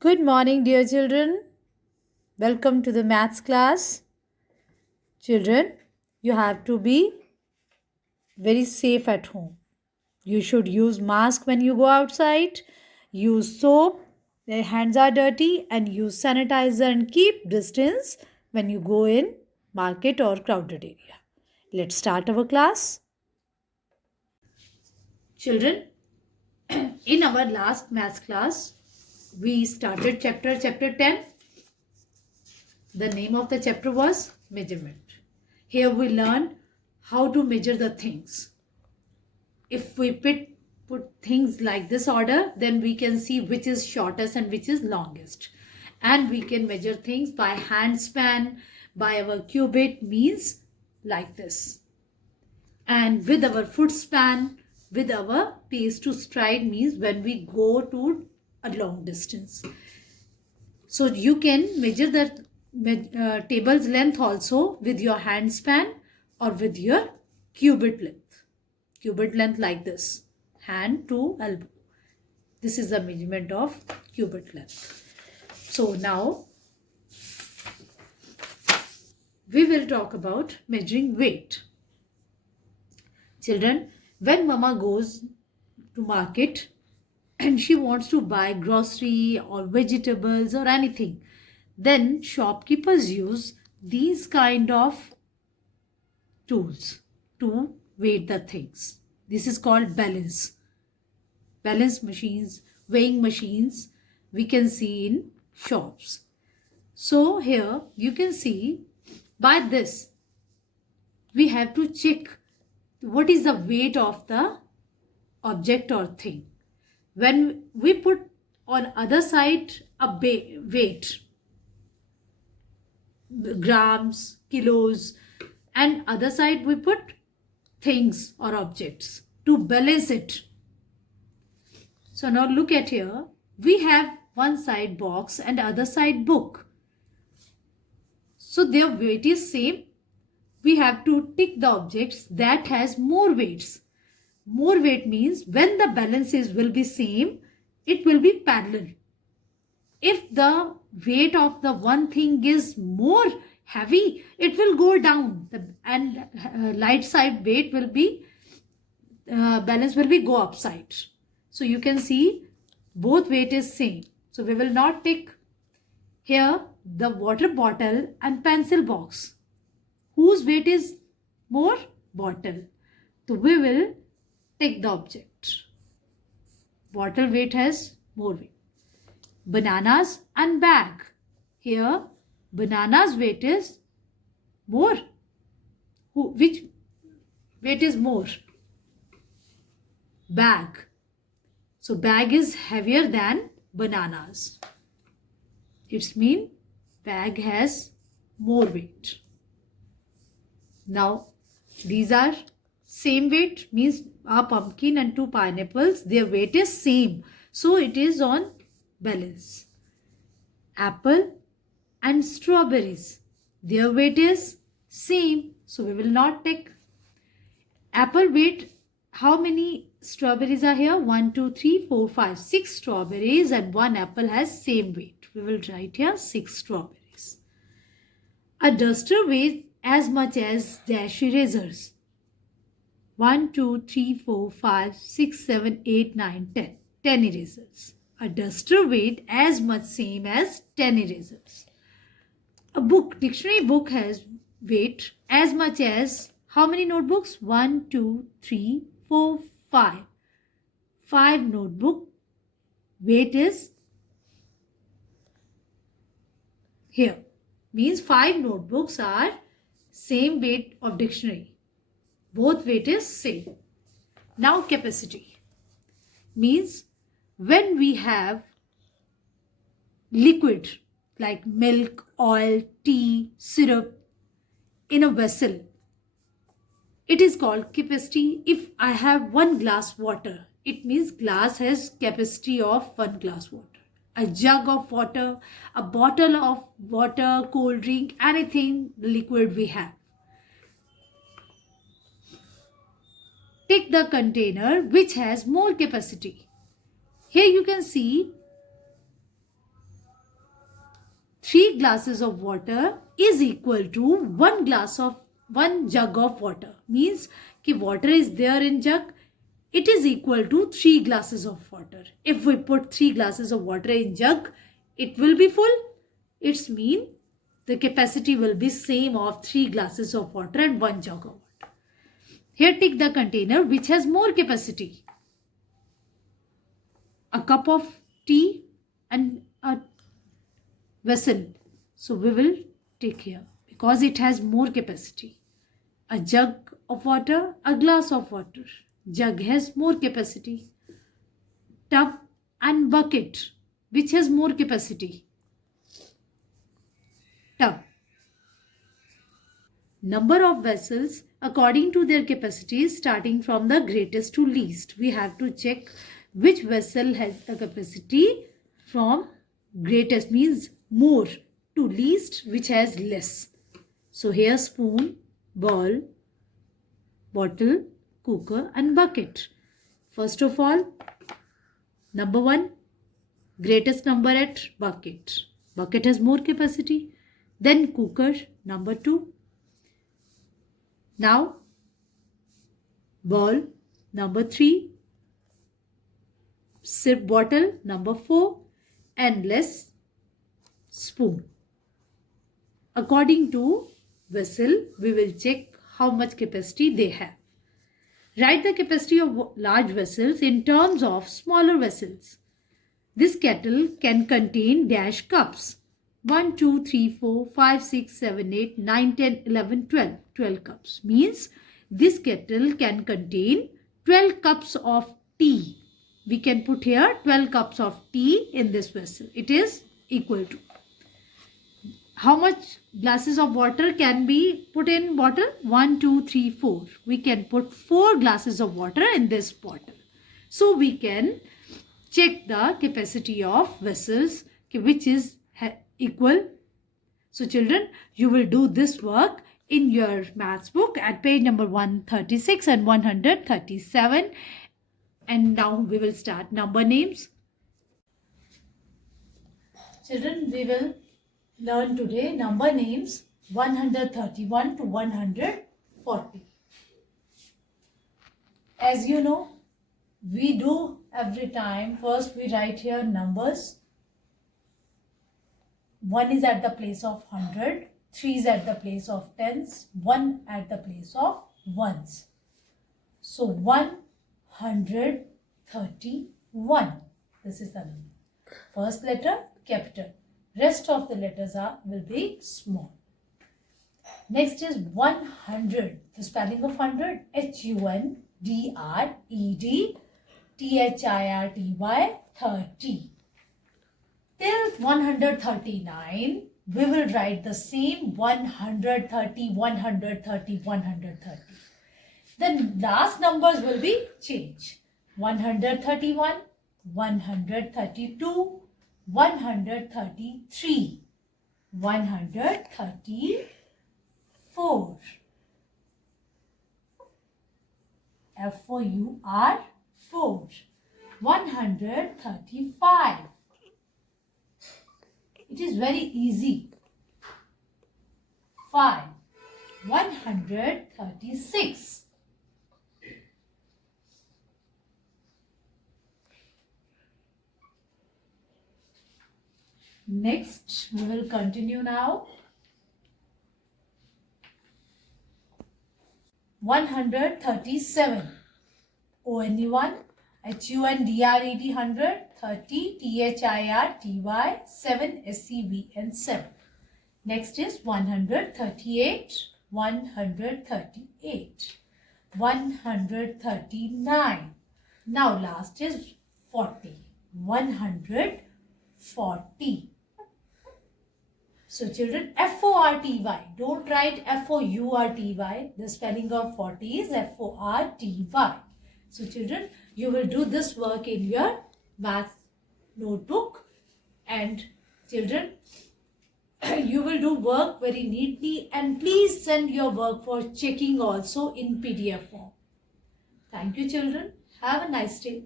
Good morning, dear children. Welcome to the maths class. Children, you have to be very safe at home. You should use mask when you go outside, use soap, their hands are dirty, and use sanitizer and keep distance when you go in market or crowded area. Let's start our class. Children, in our last maths class, we started chapter 10. The name of the chapter was measurement. Here we learn how to measure the things. If we put things like this order, then we can see which is shortest and which is longest. And we can measure things by hand span, by our cubit means like this. And with our foot span, with our pace to stride means when we go to a long distance. So you can measure the table's length also with your hand span or with your cubit length. Cubit length like this, hand to elbow. This is the measurement of cubit length. So now we will talk about measuring weight. Children, when mama goes to market and she wants to buy grocery or vegetables or anything, then shopkeepers use these kind of tools to weigh the things. This is called balance. Balance machines, weighing machines we can see in shops. So here you can see by this we have to check what is the weight of the object or thing. When we put on other side a weight, grams, kilos, and other side we put things or objects to balance it. So now look at here, we have one side box and other side book. So their weight is same. We have to tick the objects that has more weights. More weight means when the balances will be same, it will be parallel. If the weight of the one thing is more heavy, it will go down and light side weight will be balance will be go upside. So you can see both weight is same. So we will not take here the water bottle and pencil box. Whose weight is more? Bottle. So we will take the object. Bottle weight has more weight. Bananas and bag. Here bananas weight is more. Which weight is more? Bag. So bag is heavier than bananas. It's mean bag has more weight. Now these are same weight, means a pumpkin and two pineapples, their weight is same. So it is on balance. Apple and strawberries, their weight is same. So we will not take. Apple weight, how many strawberries are here? 1, 2, 3, 4, 5, 6 strawberries and one apple has same weight. We will write here 6 strawberries. A duster weighs as much as dash erasers. 1, 2, 3, 4, 5, 6, 7, 8, 9, 10. 10 erasers. A duster weight as much same as 10 erasers. A book, dictionary book has weight as much as how many notebooks? 1, 2, 3, 4, 5. 5 notebook weight is here. Means 5 notebooks are same weight of dictionary. Both weight is same. Now capacity means when we have liquid like milk, oil, tea, syrup in a vessel, it is called capacity. If I have 1 glass water, it means glass has capacity of 1 glass water. A jug of water, a bottle of water, cold drink, anything liquid we have. Take the container which has more capacity. Here you can see 3 glasses of water is equal to 1 jug of water. Means कि water is there in jug. It is equal to 3 glasses of water. If we put 3 glasses of water in jug, it will be full. It's mean the capacity will be same of 3 glasses of water and 1 jug of water. Here take the container which has more capacity. A cup of tea and a vessel. So we will take here because it has more capacity. A jug of water, a glass of water. Jug has more capacity. Tub and bucket, which has more capacity? Tub. Number of vessels according to their capacity starting from the greatest to least. We have to check which vessel has a capacity from greatest means more to least which has less. So here spoon, bowl, bottle, cooker and bucket. First of all, number 1, greatest number at bucket. Bucket has more capacity. Then cooker, number 2. Now, bowl, number 3. Sip bottle, number 4. And less spoon. According to vessel, we will check how much capacity they have. Write the capacity of large vessels in terms of smaller vessels. This kettle can contain dash cups. 1, 2, 3, 4, 5, 6, 7, 8, 9, 10, 11, 12. 12 cups. Means this kettle can contain 12 cups of tea. We can put here 12 cups of tea in this vessel. It is equal to. How much glasses of water can be put in bottle? 1, 2, 3, 4. We can put 4 glasses of water in this bottle. So we can check the capacity of vessels which is equal. So children, you will do this work in your maths book at page number 136 and 137. And now we will start number names. Children, we will learn today number names 131 to 140. As you know, we do every time. First we write here numbers. 1 is at the place of 100, 3 is at the place of tens, 1 at the place of ones. So 131. This is the number. First letter capital. Rest of the letters will be small. Next is 100. The spelling of 100, HUNDRED, THIRTY, 30. Till 139, we will write the same 130, 130, 130. The last numbers will be changed. 131, 132, 133, 134. F-O-U-R, 4. 135. It is very easy. 5. 136. Next, we will continue now. 137. ONE1, HUNDRED, 100, 30, THIRTY, 7, SEVN, 7. Next is 138, 138, 139. Now last is 40, 140. So children, F-O-R-T-Y. Don't write F-O-U-R-T-Y. The spelling of 40 is F-O-R-T-Y. So children, you will do this work in your math notebook. And children, you will do work very neatly. And please send your work for checking also in PDF form. Thank you children. Have a nice day.